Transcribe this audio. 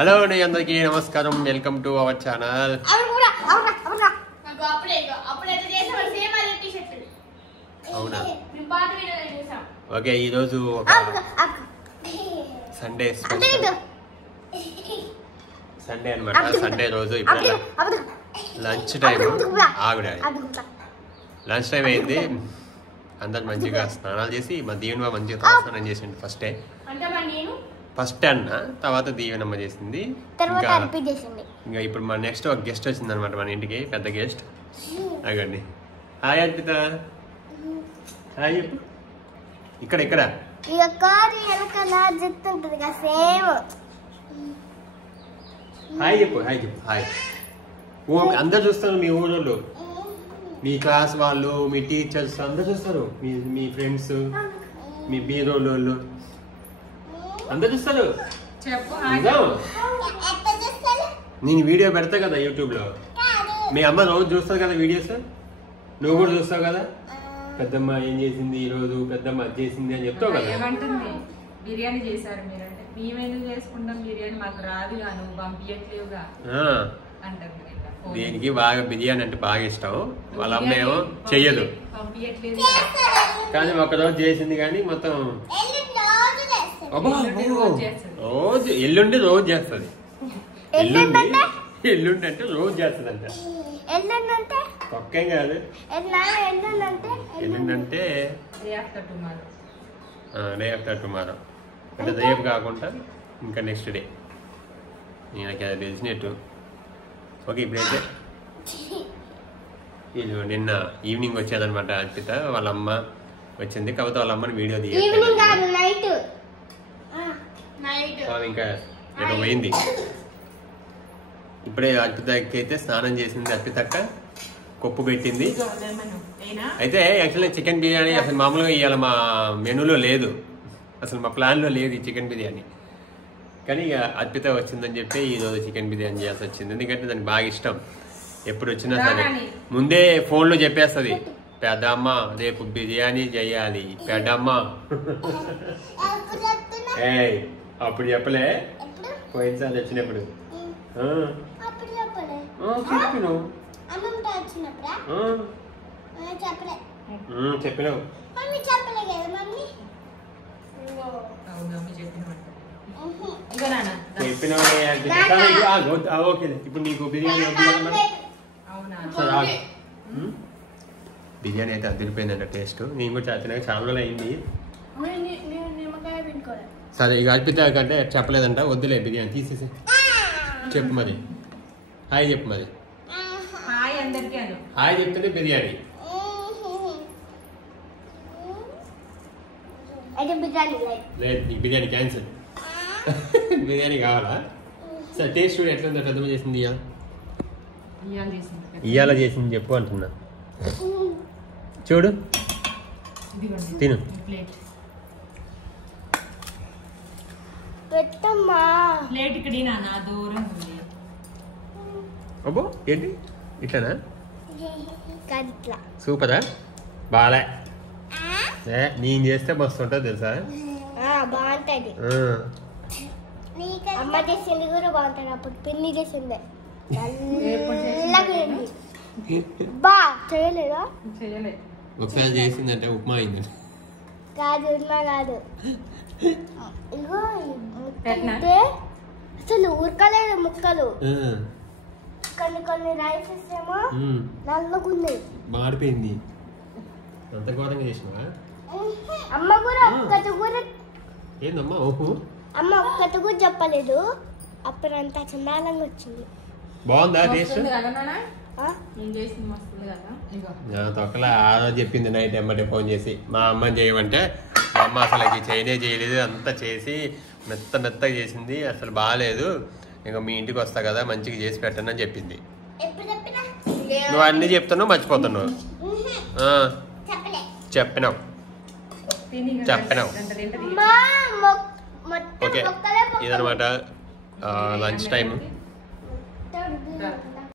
Hello అండి అందరికీ నమస్కారం, welcome to our channel. Okay, ఈరోజు సండే అనమాట. సండే రోజు ఇప్పుడు లంచ్ టైం. లంచ్ టైం అయింది, అందరు మంచిగా స్నానాలు చేసి మా దీవెనమ్మ మంచిగా తలస్నానం చేసింది. ఫస్ట్ అన్న, తర్వాత దీవెనమ్మ చేసింది. ఇంకా ఇప్పుడు మన నెక్స్ట్ ఒక గెస్ట్ వచ్చింది అనమాట మన ఇంటికి, పెద్ద గెస్ట్. అగండి, హాయ్ అర్పిత. హాయ్ చెప్పు. ఇక్కడ ఇక్కడ హాయ్ చెప్పు. హాయ్ చెప్పు. హాయ్. అందరు చూస్తారు, మీ ఊళ్ళో మీ క్లాస్ వాళ్ళు, మీ టీచర్స్ అందరు చూస్తారు, మీ ఫ్రెండ్స్, మీ బీరోళ్ళు అందరు చూస్తారు. నేను వీడియో పెడతా కదా యూట్యూబ్ లో, మీ అమ్మ రోజు చూస్తారు కదా వీడియోస్, నువ్వు కూడా చూస్తావు కదా. పెద్దమ్మ ఏం చేసింది ఈ రోజు, పెద్దమ్మ అది చేసింది అని చెప్తావు కదా. బిర్యానీ చేశారు మీరంటే మేమేందుకు చేసుకుంటాం, బిర్యానీ మాకు రాదుగా, నువ్వు పంపించట్లేవుగా అంటారు. దీనికి బాగా బిర్యానీ అంటే బాగా ఇష్టం. వాళ్ళ అమ్మ ఏమో చెయ్యదు, కానీ ఒకరోజు చేసింది. కానీ మొత్తం రోజు ఎల్లుండి రోజు చేస్తుంది. ఎల్లుండి అంటే రోజు చేస్తుంది అంట. ఒక్కేం కాదు, ఎల్లుండి అంటే డే ఆఫ్టర్ టుమారో అంటే రేపు కాకుండా ఇంకా నెక్స్ట్ డే. నాకు అది తెలిసినట్టు. ఓకే, ఇప్పుడైతే వీళ్ళు నిన్న ఈవినింగ్ వచ్చేదనమాట. అర్పిత వాళ్ళ అమ్మ వచ్చింది, కాకపోతే వాళ్ళ అమ్మని వీడియో తీయాలి. ఇంకా ఎక్కడ పోయింది. ఇప్పుడే అర్పితకి అయితే స్నానం చేసింది. అర్పితక్క కొప్పు పెట్టింది. అయితే యాక్చువల్లీ చికెన్ బిర్యానీ అసలు మామూలుగా ఇవాళ మా మెనూలో లేదు, అసలు మా ప్లాన్లో లేదు ఈ చికెన్ బిర్యానీ. కానీ ఇక అర్పిత వచ్చిందని చెప్పి ఈరోజు చికెన్ బిర్యానీ చేయాల్సి వచ్చింది. ఎందుకంటే దానికి బాగా ఇష్టం. ఎప్పుడు వచ్చినా సరే ముందే ఫోన్లో చెప్పేస్తుంది, పెద్దమ్మ రేపు బిర్యానీ చేయాలి పెద్దమ్మ. ఏ అప్పుడు చెప్పలే, పోయినసారి వచ్చినప్పుడు చెప్పినావు. ఓకే, ఇప్పుడు నీకు బిర్యానీ బిర్యానీ అయితే అదిరిపోయిందంట టేస్ట్. నేను కూడా చేస్తున్నాను, చాలా రోజులు అయింది. సరే, ఇక అర్పిత కంటే చెప్పలేదంట, వద్దులే బిర్యానీ తీసేసి చెప్పు మరి. హాయ్ చెప్పు మరి. హాయ్ చెప్తుంటే బిర్యానీ. లేదు, నీకు బిర్యానీ క్యాన్సిల్. బిర్యానీ కావాలా? సరే, టేస్ట్ చూడు ఎట్లా పెద్దమ్మ చేసింది. ఇవాళ చేసింది చెప్పు అంటున్నా. చూడు, తిను. అబ్బో, ఏంటి ఇట్లానా? సూపరా? బాలే. నేను చేస్తే మస్తు ఉంటుంది తెలుసా. బాగుంటది. అమ్మ చేసింది కూడా బాగుంటది. అప్పుడు పిన్ని చేసిందే చేయలేదా? ఒకసారి చేసిందంటే ఉప్మా అయింది. కాదు, ఉప్మా కాదు. ఇగో అసలు ఉరకలేదు ముక్కలు. కొన్ని రైసెస్ ఏమో నల్లగున్నాయి, మాడిపోయింది. అంత ఘోరంగా చేసినా అమ్మ కూడా ఒక్కటి కూడా. ఏందమ్మా? ఓహో, అమ్మ ఒక్కటి కూడా చెప్పలేదు. అప్పుడు అంతా చందాలంగా వచ్చింది. బాగుందా టేస్ట్? తొక్కలా ఆ రోజు చెప్పింది నైట్ ఎమ్మటే ఫోన్ చేసి, మా అమ్మని చేయమంటే మా అమ్మ అసలు చేయలేదు. అంతా చేసి మెత్తగా చేసింది, అసలు బాగాలేదు. ఇంకా మీ ఇంటికి వస్తా కదా మంచిగా చేసి పెట్టండి అని చెప్పింది. నువ్వు అన్నీ చెప్తున్నావు, మర్చిపోతున్నావు. చెప్పినావు. ఓకే, ఇదనమాట లంచ్ టైం.